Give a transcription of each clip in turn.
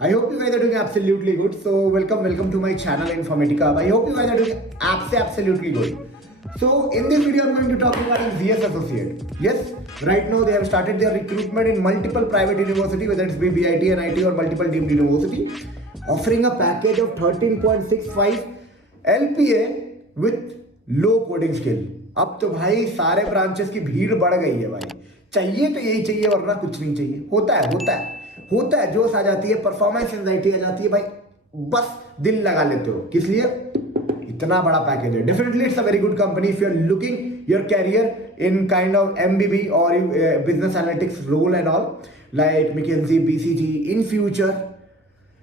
I hope you guys are doing absolutely good. So welcome to my channel Informatica. I hope you guys are doing absolutely good. So in this video, I'm going to talk regarding ZS Associate. Yes, right now they have started their recruitment in multiple private university, whether it's BIT, NIT or multiple deemed university, offering a package of 13.65 LPA with low coding skill. अब तो भाई सारे branches की भीड़ बढ़ गई है भाई. चाहिए तो यही चाहिए वरना कुछ नहीं चाहिए. होता है जोश आ जाती है, परफॉर्मेंस एंजाइटी आ जाती है भाई, बस दिल लगा लेते हो. किस लिए? इतना बड़ा पैकेज है. Definitely it's a very good company if you are looking your career in kind of MBB और business analytics role and all like McKinsey, BCG in future.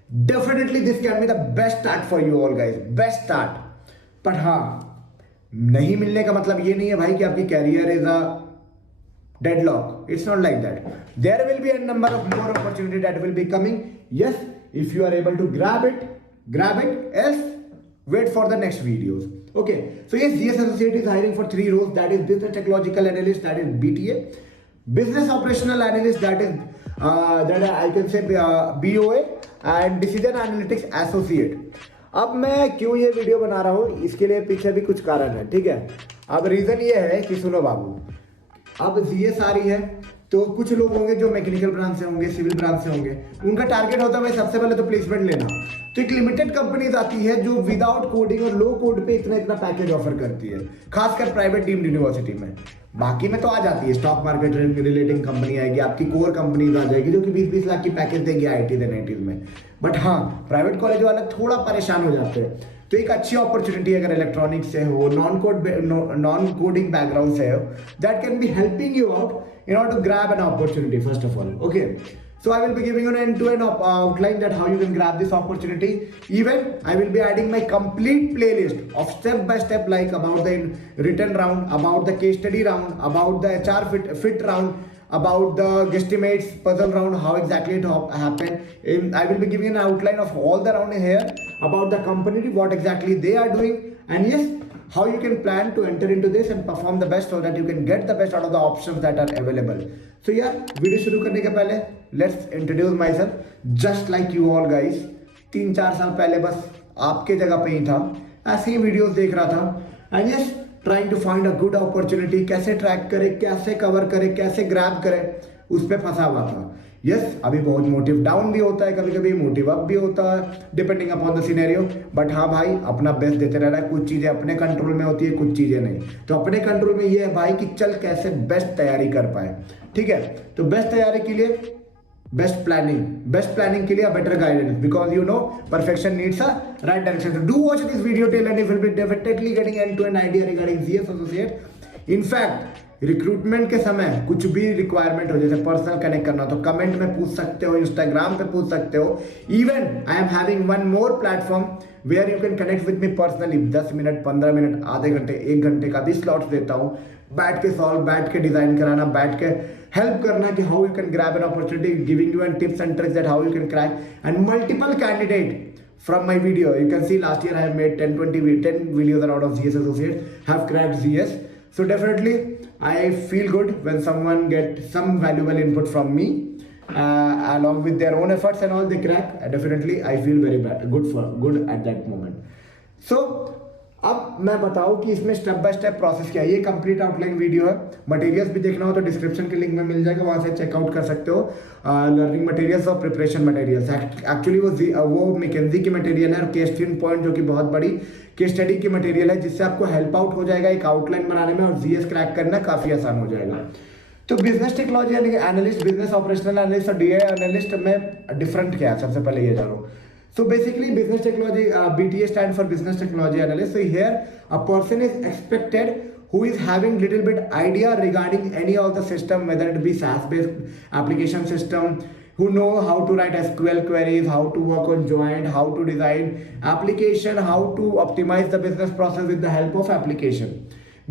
Definitely this can be the best start for you all guys, best start. But हाँ, नहीं मिलने का मतलब ये नहीं है भाई कि आपकी career is a deadlock. It's not like that. There will be a number of more opportunity that will be coming. Yes, if you are able to grab it. Else, wait for the next videos. Okay. So yes, ZS Associate is hiring for 3 roles. That is Business Technological Analyst. That is BTA. Business Operational Analyst. That is that I can say BOA and Decision Analytics Associate. अब मैं क्यों ये video बना रहा हूँ, इसके लिए पीछे भी कुछ कारण है. ठीक है. अब रीजन ये है कि सुनो बाबू, अब जीएस आ रही है तो कुछ लोग होंगे जो मैकेनिकल ब्रांच से होंगे, सिविल ब्रांच से होंगे, उनका टारगेट होता है भाई सबसे पहले तो प्लेसमेंट लेना. तो एक लिमिटेड कंपनीज आती है जो विदाउट कोडिंग और लो कोड पे इतना पैकेज ऑफर करती है, खासकर प्राइवेट डीम्ड यूनिवर्सिटी में. बाकी में तो आ जाती है, स्टॉक मार्केट रिलेटिंग कंपनी आएगी, आपकी कोर कंपनीज आ जाएगी जो कि 20-20 लाख की पैकेज देगी आईटी एनआईटी में. बट हाँ, प्राइवेट कॉलेज वाले थोड़ा परेशान हो जाते हैं. तो एक अच्छी अपॉर्चुनिटी अगर इलेक्ट्रॉनिक्स से हो, नॉन कोडिंग बैकग्राउंड से हो, that can be helping you out in order to grab an opportunity first of all. Okay, so I will be giving you an end-to-end outline that how you can grab this opportunity. Even I will be adding my complete playlist of step-by-step, like about the written round, about the case study round, about the HR fit round, about the guesstimates puzzle round, how exactly it happened. I will be giving an outline of all the round here, about the company, what exactly they are doing, and yes, how you can plan to enter into this and perform the best so that you can get the best out of the options that are available. So yeah, video शुरू करने के पहले let's introduce myself. Just like you all guys, 3-4 साल पहले बस आपके जगह पे ही था, ऐसे ही वीडियोस देख रहा था and yes, trying to find a good opportunity, कैसे ट्रैक करे, कैसे कवर करे, कैसे ग्रैब करे, उस पर फंसा हुआ था. यस, अभी बहुत मोटिव डाउन भी होता है, कभी कभी मोटिव अप भी होता है, depending upon the scenario. But हाँ भाई, अपना बेस्ट देते रहना है. कुछ चीजें अपने कंट्रोल में होती है, कुछ चीजें नहीं. तो अपने कंट्रोल में ये है भाई कि चल कैसे बेस्ट तैयारी कर पाए. ठीक है, तो बेस्ट तैयारी के लिए बेस्ट प्लानिंग के लिए better guidance, because you know perfection needs a right direction. Do watch this video till end you will be definitely getting and to an idea regarding GS associate. In fact recruitment के समय कुछ भी requirement हो, जैसे personal connect करना, तो comment में पूछ सकते हो, इंस्टाग्राम पे पूछ सकते हो. Even I am having one more platform where you can connect with me personally. 10 minute, 15 minute, आधे घंटे, 1 घंटे का भी स्लॉट देता हूँ. बैठ के सॉल्व, बैठ के डिजाइन कराना, बैठ के हेल्प करना कि how you can grab an opportunity, giving you an tips and tricks that how you can crack. And multiple candidate from my video, you can see last year I have made 10 videos out of ZS Associates, have cracked ZS. So definitely I feel good when someone get some valuable input from me, along with their own efforts and all they crack. Definitely I feel very good at that moment. So अब मैं बताऊं कि इसमें step by step process क्या है. ये complete outline video है. Materials भी देखना हो तो डिस्क्रिप्शन के लिंक में मिल जाएगा, वहां से चेकआउट कर सकते हो. लर्निंग मटेरियल्स और प्रिपरेशन मटेरियल्स, एक्चुअली वो McKinsey की मटेरियल है, और केस पॉइंट जो कि बहुत बड़ी केस स्टडी की मटेरियल है, जिससे आपको हेल्प आउट हो जाएगा एक आउटलाइन बनाने में, और जीएस क्रैक करना काफी आसान हो जाएगा. तो business technology analyst, business operational analyst और डीआई एनालिस्ट में डिफरेंट क्या है, सबसे पहले ये जानो. So basically, business technology, BTA stands for business technology analyst. So here, a person is expected who is having little bit idea regarding any of the system, whether it be SaaS-based application system, who know how to write SQL queries, how to work on joint, how to design application, how to optimize the business process with the help of application.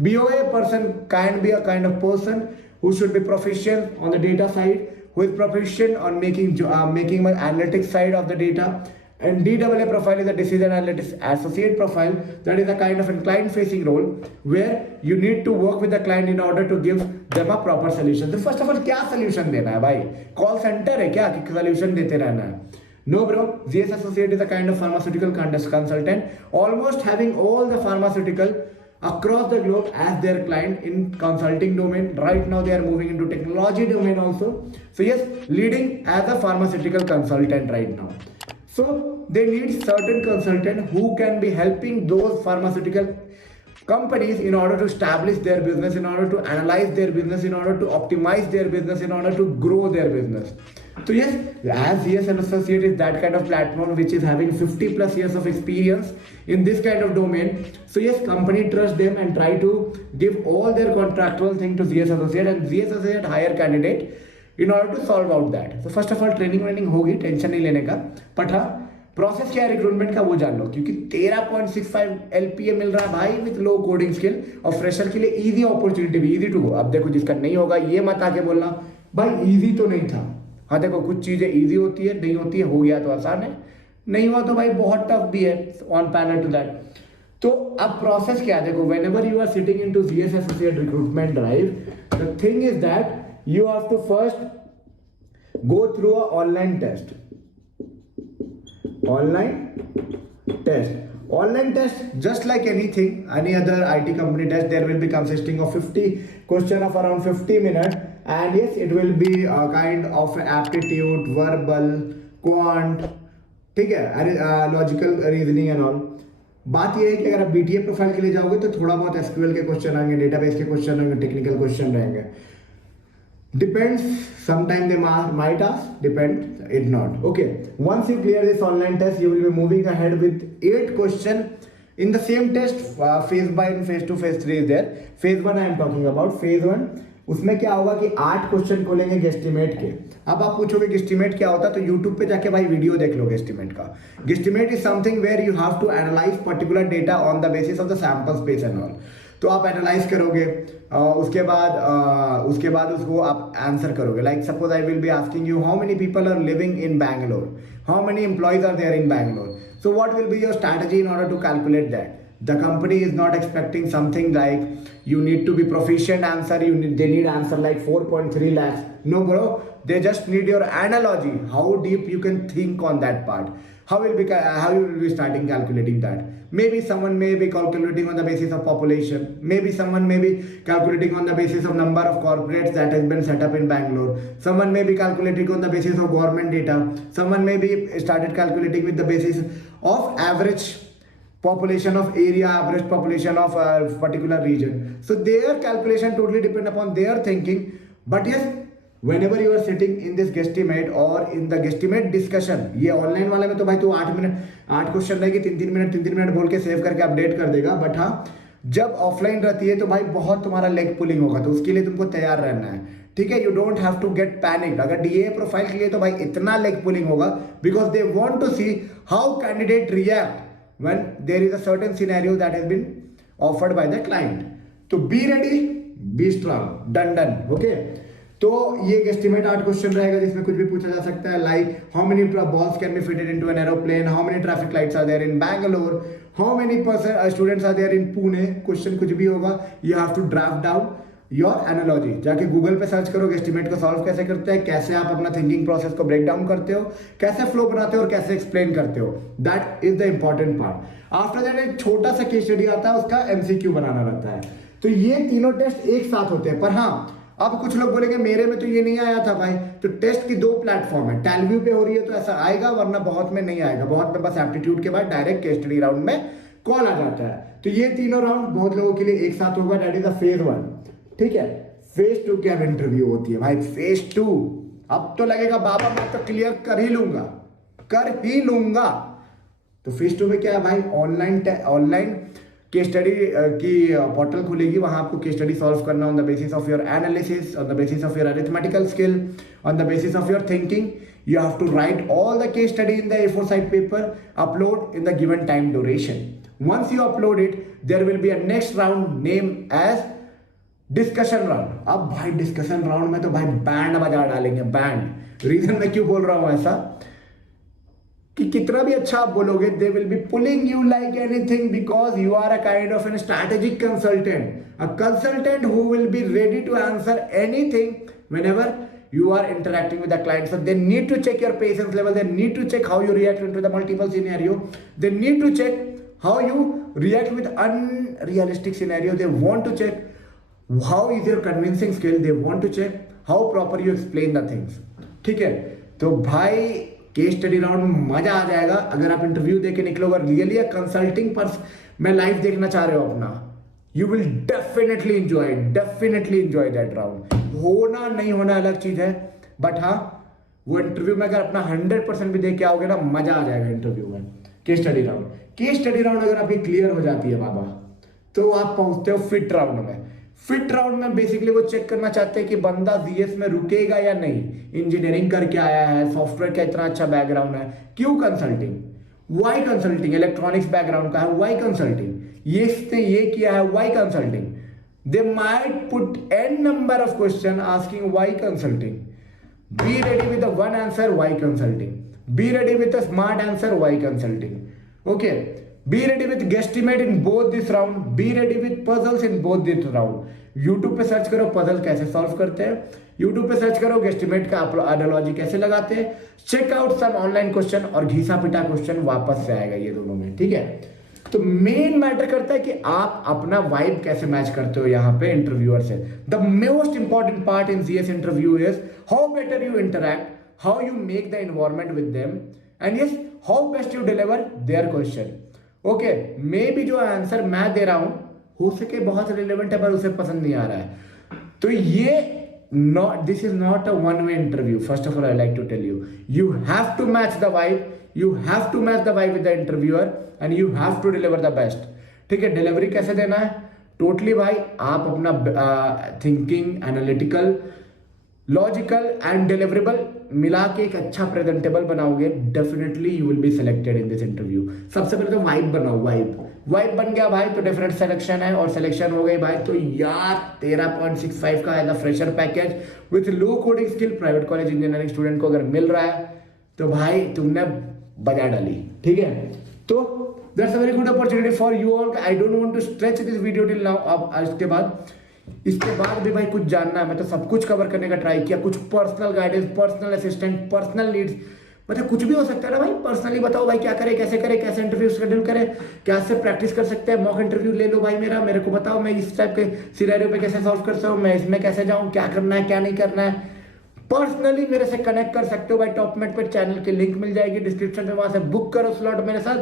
BOA person can be a kind of person who should be proficient on the data side, who is proficient on making my analytics side of the data. And DAA profile is a decision analytics associate profile. That is a kind of a client facing role where you need to work with the client in order to give them a proper solution. So first of all, क्या solution देना है भाई? Call centre है क्या कि solution देते रहना है? No, bro. ZS Associate is a kind of pharmaceutical consultant, almost having all the pharmaceutical across the globe as their client in consulting domain. Right now, they are moving into technology domain also. So yes, leading as a pharmaceutical consultant right now. So they need certain consultant who can be helping those pharmaceutical companies in order to establish their business, in order to analyze their business, in order to optimize their business, in order to grow their business. So yes, as yes and associate is that kind of platform which is having 50 plus years of experience in this kind of domain. So yes, company trust them and try to give all their contractual thing to ZS Associate, and ZS Associate hire candidate in order to solve out that. So first of all training होगी, tension नहीं लेने का, but हाँ process क्या है recruitment का वो जान लो, क्योंकि 13.65 LPA मिल रहा है भाई विद लो कोडिंग स्किल, और फ्रेशर के लिए इजी अपॉर्चुनिटी भी, इजी टू गो. अब देखो जिसका नहीं होगा ये मत आके बोलना भाई इजी तो नहीं था. हाँ देखो कुछ चीजें इजी होती है, नहीं होती है, हो गया तो आसान है, नहीं हुआ तो भाई बहुत टफ भी है ऑन पैनल टू दैट. तो अब प्रोसेस क्या है, देखो whenever you are sitting in to ZS Associate recruitment drive, the thing is that you have to first go through a online test. Online test just like anything, any other IT company test, there will be consisting of 50 question of around 50 minutes, and yes it will be a kind of aptitude, verbal, quant, ठीक है, logical reasoning and all. बात ये है कि अगर आप BTA profile के लिए जाओगे तो थोड़ा बहुत SQL के क्वेश्चन आएंगे, डेटाबेस के क्वेश्चन आएंगे, टेक्निकल क्वेश्चन रहेंगे. Depends, sometimes they might ask, depends, it not. Okay, once you clear this online test, you will be moving ahead with 8 questions in the same test. Phase 1 and phase 2, phase 3 is there. Phase 1 I am talking about. Phase 1 उसमें क्या होगा कि 8 question खोलेंगे guesstimate के. अब आप पूछोगे guesstimate क्या होता है, तो यूट्यूब पे जाके भाई वीडियो देख लो गेस्टिमेट का. Guesstimate is something where you have to analyse particular data on the basis of the sample space and all. तो आप एनालाइज करोगे, उसके बाद उसको आप आंसर करोगे. Like suppose I will be asking you how many people are living in Bangalore, how many employees are there in Bangalore. So what will be your strategy in order to calculate that. The company is not expecting something like you need to be proficient answer, they need answer like 4.3 lakhs. No bro, they just need your analogy, how deep you can think on that part. How you will be starting calculating that. Maybe someone may be calculating on the basis of population, maybe someone may be calculating on the basis of number of corporates that has been set up in Bangalore, someone may be calculating on the basis of government data, someone may be started calculating with the basis of average population of area, average population of a particular region. So their calculation totally depend upon their thinking. But yes, whenever you are sitting in this guesstimate or in the guesstimate discussion, ये online वाले में तो भाई तू 8 question रहेगी, 3 minute बोल के save करके अपडेट कर देगा. बट हाँ जब ऑफलाइन रहती है तो भाई बहुत तुम्हारा लेग पुलिंग होगा, तो उसके लिए तुमको तैयार रहना है. ठीक है, you don't have to get panicked. अगर DA प्रोफाइल के लिए तो भाई इतना लेग पुलिंग होगा, because they want to see how candidate react when there is a certain scenario that has been offered by the client. तो be ready, be strong, done. Okay, तो ये estimate 8 question रहेगा जिसमें कुछ भी पूछा जा सकता है. Like how many balls can be fitted into an aeroplane, how many traffic lights are there in Bangalore, how many students are there in Pune. Question कुछ भी होगा, you have to draft down your analogy. जाके Google पे search करो estimate को solve कैसे करते हैं, कैसे आप अपना थिंकिंग प्रोसेस को ब्रेक डाउन करते हो, कैसे फ्लो बनाते हो और कैसे एक्सप्लेन करते हो. That is the important part. After that एक छोटा सा केस स्टडी आता है, उसका MCQ बनाना रहता है. तो ये तीनों टेस्ट एक साथ होते हैं. पर हाँ अब कुछ लोग बोलेंगे मेरे में तो ये नहीं आया था भाई. तो टेस्ट की 2 प्लेटफॉर्म है, टेलव्यू पे हो रही है तो ऐसा आएगा, वरना बहुत में नहीं आएगा. बहुत में बस एप्टीट्यूड के बाद डायरेक्ट केस स्टडी राउंड में कॉल आ जाता है. तो ये तीनों राउंड बहुत लोगों के लिए एक साथ होगा. That is the phase 1. ठीक है, फेज 2 की अब इंटरव्यू होती है भाई. फेज 2 अब तो लगेगा बाबा मैं तो क्लियर कर ही लूंगा. तो फेज 2 में क्या है भाई, ऑनलाइन केस स्टडी की पोर्टल खुलेगी, वहां आपको केस स्टडी सॉल्व करना on the basis of your analysis, on the basis of your arithmetical skill, on the basis of your thinking. You have to write all the case study in the A4 side paper, upload in the given time duration. Once you upload it, there will be a next round named as discussion round. अब भाई discussion round में तो भाई band बजा डालेंगे, band. Reason मैं क्यों बोल रहा हूं ऐसा, कि कितना भी अच्छा आप बोलोगे, they will be pulling you like anything, because you are a kind of an strategic consultant, a consultant who will be ready to answer anything whenever you are interacting with the client. So they need to check your patience level. They need to check how you react into the multiple scenario. They need to check how you react with unrealistic scenario. They want to check how is your convincing skill. They want to check how proper you explain the things. ठीक है, तो भाई case study round में मजा आ जाएगा अगर आप interview देके निकलोगे। रियली कंसल्टिंग पर मैं लाइव देखना चाह रहे हो अपना, you will definitely enjoy that round. होना नहीं होना अलग चीज है, बट हाँ वो इंटरव्यू में अगर अपना 100% भी दे के आओगे ना, मजा आ जाएगा इंटरव्यू में। केस स्टडी राउंड अगर आपकी क्लियर हो जाती है बाबा, तो आप पहुंचते हो फिट राउंड में। फिट राउंड में बेसिकली वो चेक करना चाहते हैं कि बंदा जीएस में रुकेगा या नहीं, इंजीनियरिंग करके आया है, सॉफ्टवेयर का इतना अच्छा बैकग्राउंड है, क्यों consulting, why consulting, electronics background का है, वाई कंसल्टिंग, ये इसने ये किया है, why consulting. They might put n number of question asking why consulting. Be ready with the one answer, why consulting. Be ready with a smart answer, why consulting. Okay, be ready with guesstimate in both this round. Be ready with puzzles in both this round. YouTube पे search करो puzzle कैसे solve करते हैं, YouTube पे search करो guesstimate का analogy कैसे लगाते हैं, check out some online question और घिसा पिटा क्वेश्चन वापस से आएगा ये दोनों में। ठीक है, तो मेन मैटर करता है कि आप अपना वाइब कैसे मैच करते हो यहाँ पे इंटरव्यूअर से। The most important part in CS interview is how better you interact, how you make the environment with them, and yes how best you deliver their question. Okay, मे भी जो answer मैं दे रहा हूं हो सके बहुत रिलेवेंट है पर उसे पसंद नहीं आ रहा है, तो ये this is not a one way interview. First of all I like to tell you have to match the vibe, you have to match the vibe with the interviewer and you have to deliver the best. ठीक है, delivery कैसे देना है totally भाई, आप अपना thinking, analytical, logical and deliverable मिला के एक अच्छा प्रेजेंटेबल बनाओगे, definitely you will be selected in this interview. सबसे पहले तो वाइब बनाओ, वाइब बन गया भाई तो डेफिनेट सिलेक्शन है, और सिलेक्शन हो गई भाई तो यार 13.65 का as a fresher package with low coding skill private college engineering student को अगर मिल रहा है तो भाई तुमने बजा डाली। ठीक है, तो that's a very good opportunity for you all. I don't want to stretch this video till now. अब इसके बाद भी भाई कुछ जानना है, मैं तो सब कुछ कवर करने का ट्राई किया, कुछ personal guidance, personal assistant, personal needs, मतलब कुछ भी हो सकता है ना भाई। पर्सनली बताओ भाई क्या करे, कैसे इंटरव्यू शेड्यूल करे, कैसे प्रैक्टिस कर सकते हैं, मॉक इंटरव्यू ले लो भाई मेरे को बताओ मैं इस टाइप के सिनेरियो पे कैसे सॉल्व कर सकता हूँ, मैं इसमें कैसे जाऊँ, क्या करना है क्या नहीं करना है। पर्सनली मेरे से कनेक्ट कर सकते हो भाई, टॉपमेट पे चैनल की लिंक मिल जाएगी डिस्क्रिप्शन में, वहां से बुक करो स्लॉट मेरे साथ,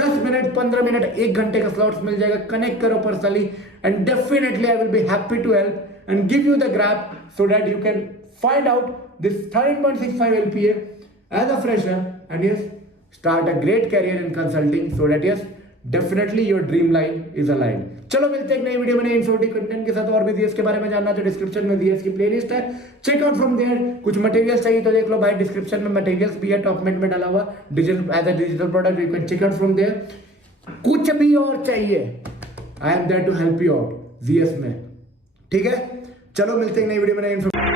10 मिनट 15 मिनट 1 घंटे का स्लॉट्स मिल जाएगा। कनेक्ट करो personally and definitely I will be happy to help and give you the grasp so that you can find out this 13.65 LPA as a fresher and yes start a great career in consulting so that yes definitely your dream line is aligned। चलो मिलते हैं एक नई video में नई informative content के साथ। और भी जीएस के बारे में जानना तो डिस्क्रिप्शन में जीएस की प्लेलिस्ट है, चेक आउट फ्रॉम देयर। कुछ मटेरियल्स चाहिए तो देख लो भाई, डिस्क्रिप्शन में मटेरियल्स भी है, टॉपमेट में डाला हुआ digital as a digital product, you can check out from there. कुछ भी और चाहिए I am there to help you out GS में। ठीक है, चलो मिलते हैं नई वीडियो में नई इन्फॉर्मेटिव।